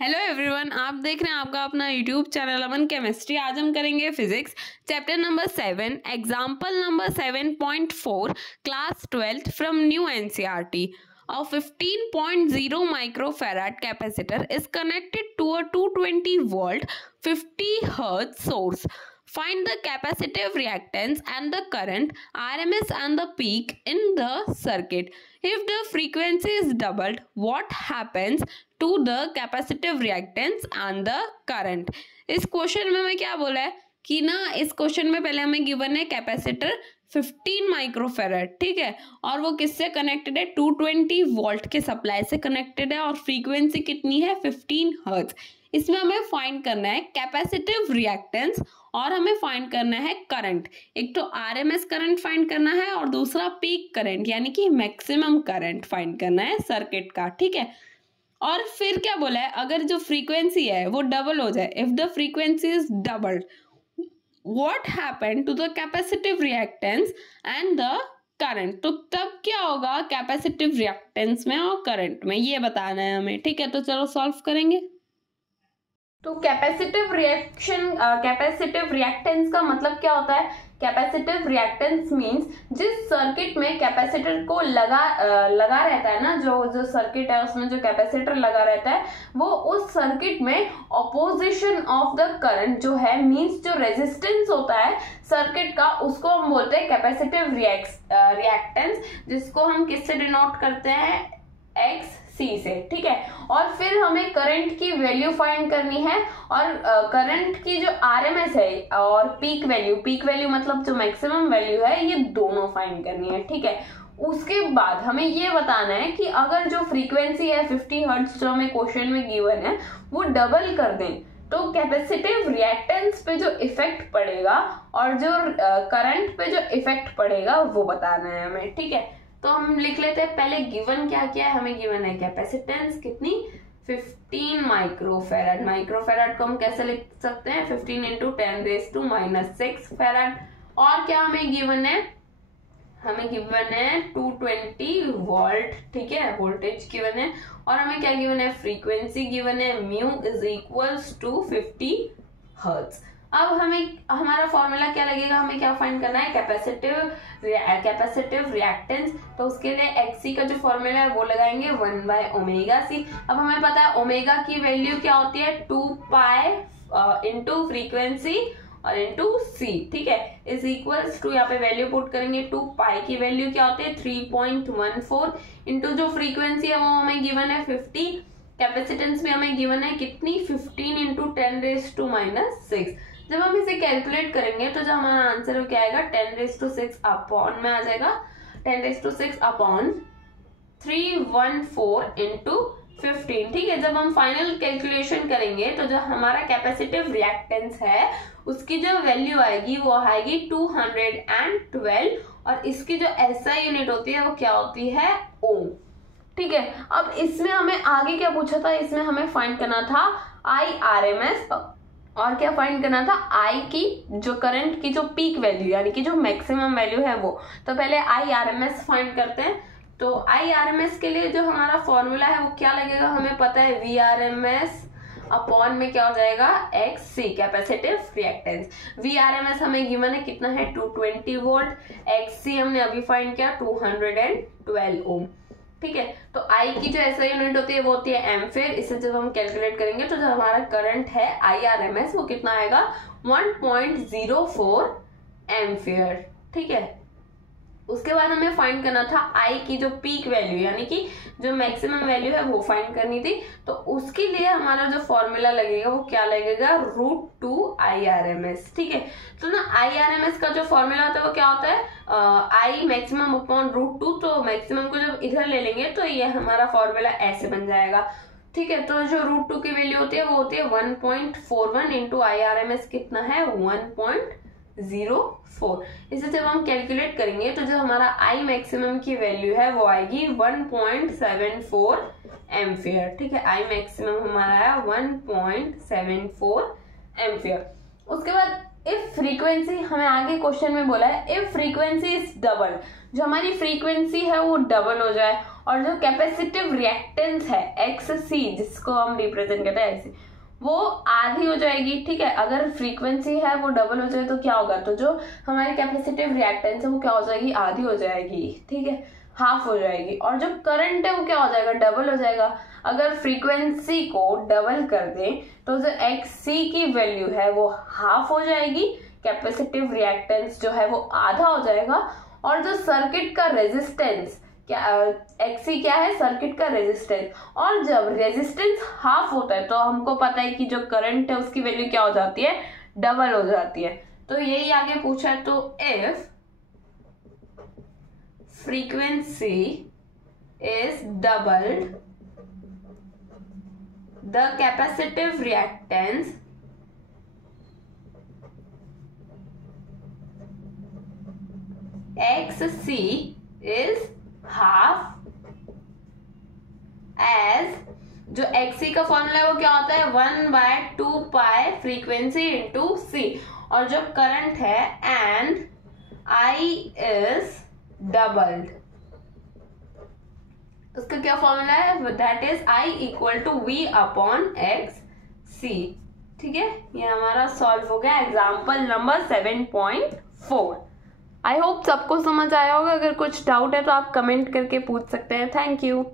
Hello everyone, आप देख रहे हैं आपका अपना यूट्यूब चैनल अमन केमिस्ट्री। आज हम करेंगे physics chapter number 7 example number 7.4 class 12th from new NCERT. A 15.0 microfarad capacitor is connected to a 220 volt 50 hertz source. Find the capacitive reactance and the current, RMS and the peak in the circuit. If the frequency is doubled, what happens to the capacitive reactance and the current? इस question में हमें क्या बोला है कि ना, इस question में पहले हमें गिवन है कैपेसिटर 15 माइक्रोफेरेड, ठीक है, और वो किससे कनेक्टेड है? 220 वोल्ट के सप्लाई से कनेक्टेड है और फ्रीक्वेंसी कितनी है? 15 हर्ट्ज। इसमें हमें फाइंड करना है कैपेसिटिव रिएक्टेंस और हमें फाइंड करना है करंट। एक तो आरएमएस करंट फाइंड करना है और दूसरा पीक करंट यानी कि मैक्सिमम करंट फाइंड करना है सर्किट का, ठीक है। और फिर क्या बोला है, अगर जो फ्रीक्वेंसी है वो डबल हो जाए, if the frequency is doubled, what happened to the capacitive reactance and the current? तो तब क्या होगा कैपेसिटिव रिएक्टेंस में और करंट में, ये बताना है हमें, ठीक है। तो चलो सॉल्व करेंगे। तो कैपेसिटिव रिएक्टेंस का मतलब क्या होता है? कैपेसिटिव रिएक्टेंस मींस जिस सर्किट में कैपेसिटर को लगा रहता है ना, जो सर्किट है उसमें जो कैपेसिटर लगा रहता है, वो उस सर्किट में ऑपोजिशन ऑफ द करंट जो है, मींस जो रेजिस्टेंस होता है सर्किट का, उसको हम बोलते हैं कैपेसिटिव रिएक्टेंस, जिसको हम किससे डिनोट करते हैं? एक्स सी से, ठीक है। और फिर हमें करंट की वैल्यू फाइंड करनी है और करंट की जो आरएमएस है और पीक वैल्यू मतलब जो मैक्सिमम वैल्यू है, ये दोनों फाइंड करनी है, ठीक है। उसके बाद हमें ये बताना है कि अगर जो फ्रीक्वेंसी है 50 हर्ट्ज जो हमें क्वेश्चन में गिवन है, वो डबल कर दें तो कैपेसिटिव रिएक्टेंस पे जो इफेक्ट पड़ेगा और जो करंट पे जो इफेक्ट पड़ेगा वो बताना है हमें, ठीक है। तो हम लिख लेते हैं पहले गिवन क्या क्या है। हमें गिवन है कैपेसिटेंस कितनी? 15 माइक्रोफेराड। माइक्रोफेराड को हम कैसे लिख सकते हैं? 15 इंटू 10⁻⁻⁶ फेराड। और क्या हमें गिवन है? हमें गिवन है 220 वोल्ट, ठीक है, वोल्टेज गिवन है। और हमें क्या गिवन है? फ्रीक्वेंसी गिवन है, mu is equals to 50 hertz. अब हमें हमारा फॉर्मूला क्या लगेगा? हमें क्या फाइंड करना है? Capacitive reactance. तो उसके लिए एक्सी का जो फॉर्मूला है वो लगाएंगे 1/ओमेगा सी। अब हमें पता है ओमेगा की वैल्यू क्या होती है? 2 पाई इंटू फ्रीक्वेंसी और इंटू सी, ठीक है, इज इक्वल्स टू, यहाँ पे वैल्यू पुट करेंगे, 2 पाई की वैल्यू क्या होती है? 3.14 इंटू जो फ्रीक्वेंसी है वो हमें गिवन है 50, कैपेसिटेंस भी हमें गिवन है कितनी? 15 इंटू 10⁻⁻⁶। जब हम इसे कैलकुलेट करेंगे तो जो हमारा आंसर है वो क्या आएगा? 10⁻⁶ अपॉन में आ जाएगा, 10⁻⁶ अपॉन 314 इंटू 15, ठीक है। जब हम फाइनल कैलकुलेशन करेंगे तो जो हमारा कैपेसिटिव रिएक्टेंस है उसकी जो वैल्यू आएगी वो आएगी 212 और इसकी जो एसआई यूनिट होती है वो क्या होती है? ओम, ठीक है। अब इसमें हमें आगे क्या पूछा था? इसमें हमें फाइंड करना था IRMS और क्या फाइंड करना था? आई की जो करंट की जो पीक वैल्यू यानी कि जो मैक्सिमम वैल्यू है वो। तो पहले IRMS फाइंड करते हैं। तो IRMS के लिए जो हमारा फॉर्मूला है वो क्या लगेगा? हमें पता है VRMS अपॉन में क्या हो जाएगा? XC, capacitive reactance. VRMS हमें गिवन है कितना है? 220 वोल्ट। XC हमने अभी फाइंड किया 212 ओम, ठीक है। तो आई की जो ऐसा यूनिट होती है वो होती है एम्फेयर। इसे जब हम कैलकुलेट करेंगे तो जो हमारा करंट है IRMS वो कितना आएगा? 1.04 एम्फेयर, ठीक है। उसके बाद हमें फाइंड करना था आई की जो पीक वैल्यू यानी कि जो मैक्सिमम वैल्यू है वो फाइंड करनी थी। तो उसके लिए हमारा जो फॉर्मूला लगेगा वो क्या लगेगा? √2 IRMS, ठीक है। तो ना IRMS का जो फॉर्मूला होता है वो क्या होता है? I maximum upon √2। तो मैक्सिमम को जब इधर ले लेंगे तो ये हमारा फॉर्मूला ऐसे बन जाएगा, ठीक है। तो जो √2 की वैल्यू होती है वो होती है 1.41 इंटू IRMS कितना है? 1.04। इसे जब हम कैलकुलेट करेंगे तो जो हमारा आई मैक्सिमम की वैल्यू है वो आएगी 1.74 एम्फियर, ठीक है। आई मैक्सिमम हमारा है 1.74 एम्फियर। उसके बाद इफ फ्रीक्वेंसी, हमें आगे क्वेश्चन में बोला है इफ फ्रीक्वेंसी इज डबल, जो हमारी फ्रीक्वेंसी है वो डबल हो जाए और जो कैपेसिटिव रिएक्टेंस है एक्स सी, जिसको हम रिप्रेजेंट करते हैं ऐसे, वो आधी हो जाएगी। ठीक है, अगर फ्रीक्वेंसी है वो डबल हो जाए तो क्या होगा, तो जो हमारी कैपेसिटिव रिएक्टेंस है वो क्या हो जाएगी, आधी हो जाएगी। ठीक है, हाफ हो जाएगी। और जो करंट है वो क्या हो जाएगा, डबल हो जाएगा। अगर फ्रीक्वेंसी को डबल कर दें तो जो एक्स सी की वैल्यू है वो हाफ हो जाएगी, कैपेसिटिव रिएक्टेंस जो है वो आधा हो जाएगा, और जो सर्किट का रेजिस्टेंस क्या, एक्सी क्या है, सर्किट का रेजिस्टेंस, और जब रेजिस्टेंस हाफ होता है तो हमको पता है कि जो करंट है उसकी वैल्यू क्या हो जाती है, डबल हो जाती है। तो यही आगे पूछा है। तो if frequency is doubled, the capacitive reactance XC is half, as जो XC का फॉर्मूला है वो क्या होता है, 1/2 फ्रीक्वेंसी इंटू सी, और जो करंट है एंड I is डबल्ड, उसका क्या फॉर्मूला है, that is I equal to V/XC। ठीक है, ये हमारा सॉल्व हो गया एग्जाम्पल नंबर 7.4। आई होप सबको समझ आया होगा। अगर कुछ डाउट है तो आप कमेंट करके पूछ सकते हैं। Thank you.